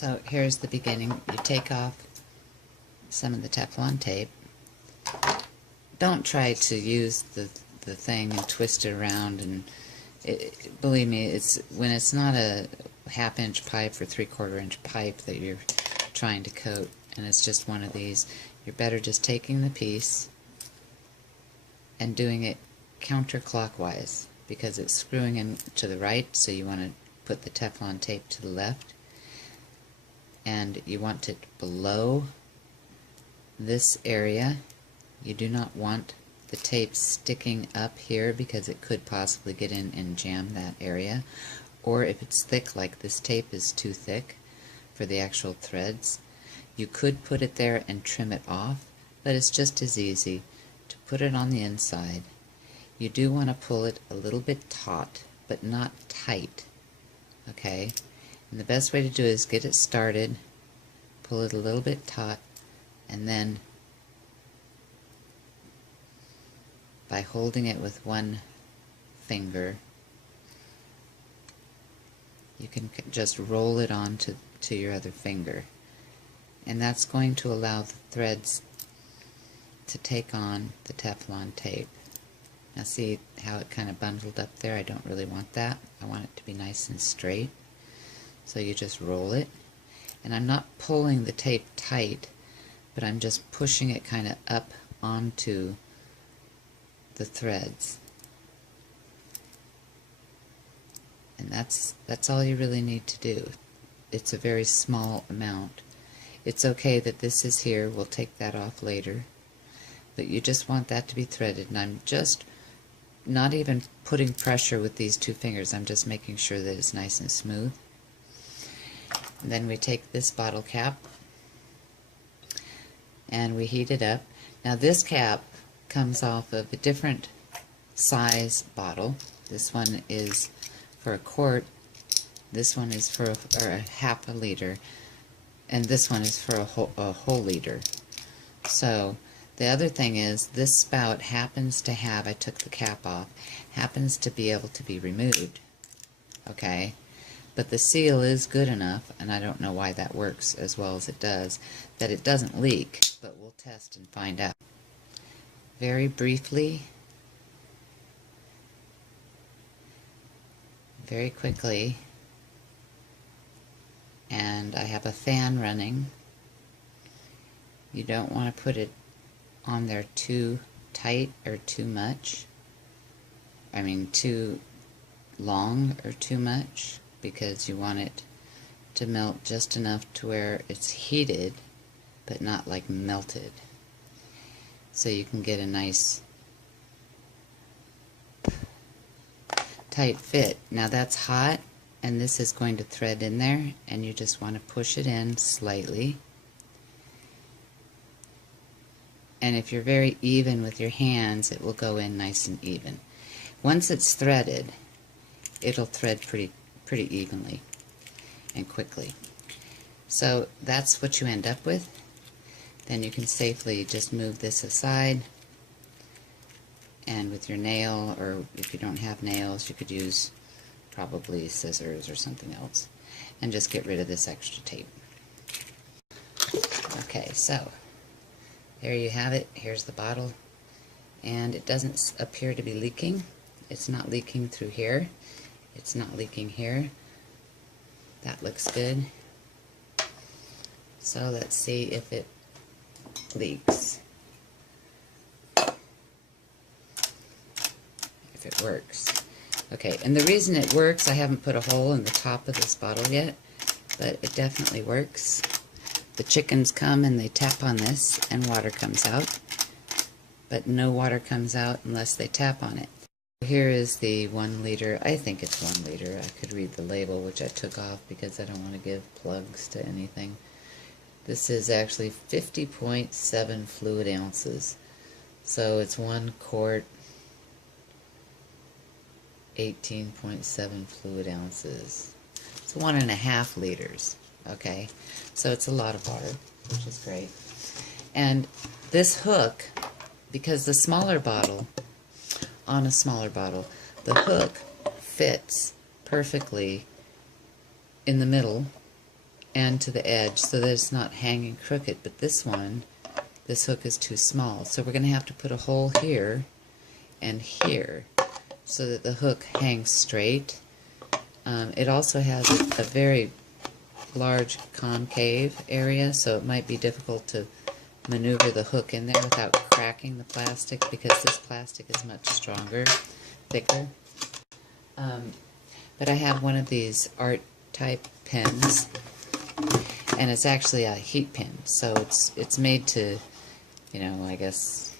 So here's the beginning. You take off some of the Teflon tape. Don't try to use the thing and twist it around, and believe me, it's when it's not a half-inch pipe or three-quarter-inch pipe that you're trying to coat, and it's just one of these, you're better just taking the piece and doing it counterclockwise, because it's screwing in to the right, so you want to put the Teflon tape to the left, and you want it below this area. You do not want the tape sticking up here, because it could possibly get in and jam that area, or if it's thick, like this tape is too thick for the actual threads, you could put it there and trim it off, but it's just as easy to put it on the inside. You do want to pull it a little bit taut, but not tight, okay? And the best way to do it is get it started, pull it a little bit taut, and then by holding it with one finger, you can just roll it on to your other finger. And that's going to allow the threads to take on the Teflon tape. Now see how it kind of bundled up there? I don't really want that. I want it to be nice and straight. So you just roll it. And I'm not pulling the tape tight, but I'm just pushing it kind of up onto the threads. And that's all you really need to do. It's a very small amount. It's okay that this is here, we'll take that off later, but you just want that to be threaded, and I'm just not even putting pressure with these two fingers, I'm just making sure that it's nice and smooth. And then we take this bottle cap and we heat it up. Now this cap comes off of a different size bottle. This one is for a quart, this one is for a half a liter, and this one is for a whole liter. So the other thing is, this spout happens to have, I took the cap off, happens to be able to be removed, okay? But the seal is good enough, and I don't know why that works as well as it does, that it doesn't leak, but we'll test and find out. Very briefly, very quickly, and I have a fan running. You don't want to put it on there too tight or too much. I mean too long or too much, because you want it to melt just enough to where it's heated but not like melted, so you can get a nice tight fit. Now that's hot, and this is going to thread in there, and you just want to push it in slightly. And if you're very even with your hands, it will go in nice and even. Once it's threaded, it'll thread pretty evenly and quickly. So that's what you end up with. Then you can safely just move this aside, and with your nail, or if you don't have nails, you could use probably scissors or something else, and just get rid of this extra tape. Okay, so there you have it. Here's the bottle, and it doesn't appear to be leaking. It's not leaking through here. It's not leaking here. That looks good. So let's see if it leaks. If it works. Okay, and the reason it works, I haven't put a hole in the top of this bottle yet, but it definitely works. The chickens come and they tap on this and water comes out, but no water comes out unless they tap on it. Here is the 1 liter, I think it's 1 liter, I could read the label, which I took off because I don't want to give plugs to anything. This is actually 50.7 fluid ounces, so it's 1 quart, 18.7 fluid ounces. It's 1.5 liters, okay? So it's a lot of water, which is great. And this hook, because the smaller bottle, on a smaller bottle, the hook fits perfectly in the middle and to the edge so that it's not hanging crooked. But this hook is too small, so we're going to have to put a hole here and here so that the hook hangs straight. It also has a very large concave area, so it might be difficult to maneuver the hook in there without cracking the plastic, because this plastic is much stronger, thicker. But I have one of these art type pens, and it's actually a heat pin, so it's made to, you know, I guess,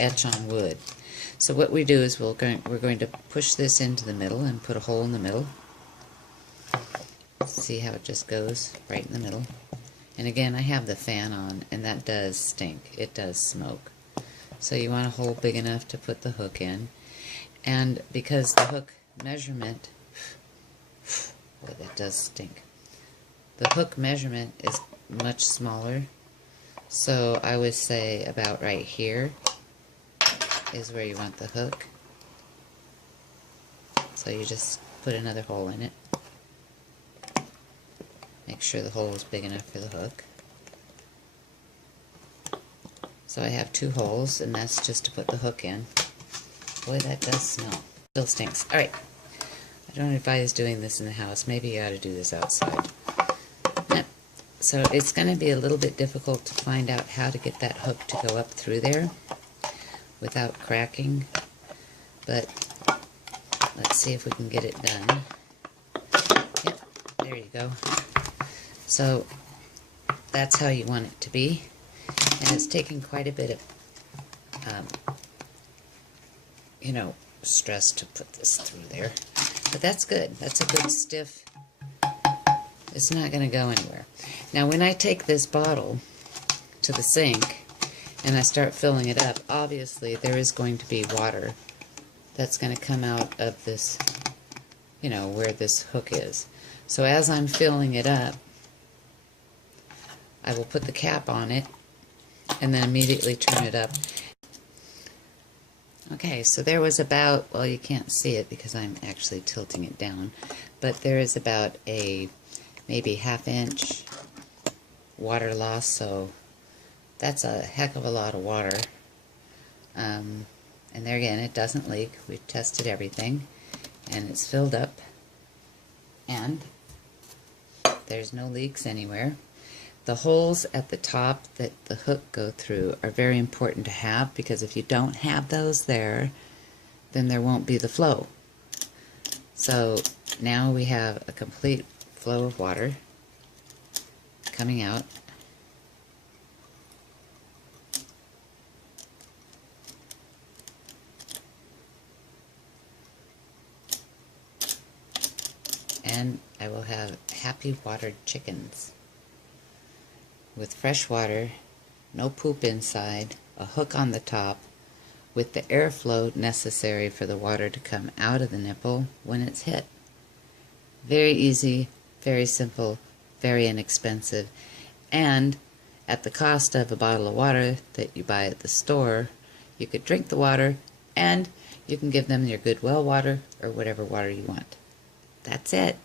etch on wood. So what we do is we're going to push this into the middle and put a hole in the middle. See how it just goes right in the middle. And again, I have the fan on, and that does stink. It does smoke. So you want a hole big enough to put the hook in. And because the hook measurement, boy, that does stink. The hook measurement is much smaller. So I would say about right here is where you want the hook. So you just put another hole in it. Make sure the hole is big enough for the hook. So I have 2 holes, and that's just to put the hook in. Boy, that does smell. Still stinks. Alright, I don't advise doing this in the house. Maybe you ought to do this outside. So it's going to be a little bit difficult to find out how to get that hook to go up through there without cracking, but let's see if we can get it done. Yep, there you go. So that's how you want it to be, and it's taking quite a bit of you know, stress to put this through there, but that's good. That's a good stiff. It's not going to go anywhere. Now when I take this bottle to the sink and I start filling it up, obviously there is going to be water that's going to come out of this, you know, where this hook is. So as I'm filling it up, I will put the cap on it and then immediately turn it up. Okay, so there was about, well, you can't see it because I'm actually tilting it down, but there is about a maybe ½ inch water loss, so that's a heck of a lot of water. And there again, it doesn't leak. We've tested everything, and it's filled up, and there's no leaks anywhere. The holes at the top that the hook go through are very important to have, because if you don't have those there, then there won't be the flow. So now we have a complete flow of water coming out. And I will have happy watered chickens with fresh water, no poop inside, a hook on the top, with the airflow necessary for the water to come out of the nipple when it's hit. Very easy, very simple, very inexpensive, and at the cost of a bottle of water that you buy at the store, you could drink the water, and you can give them your good well water or whatever water you want. That's it.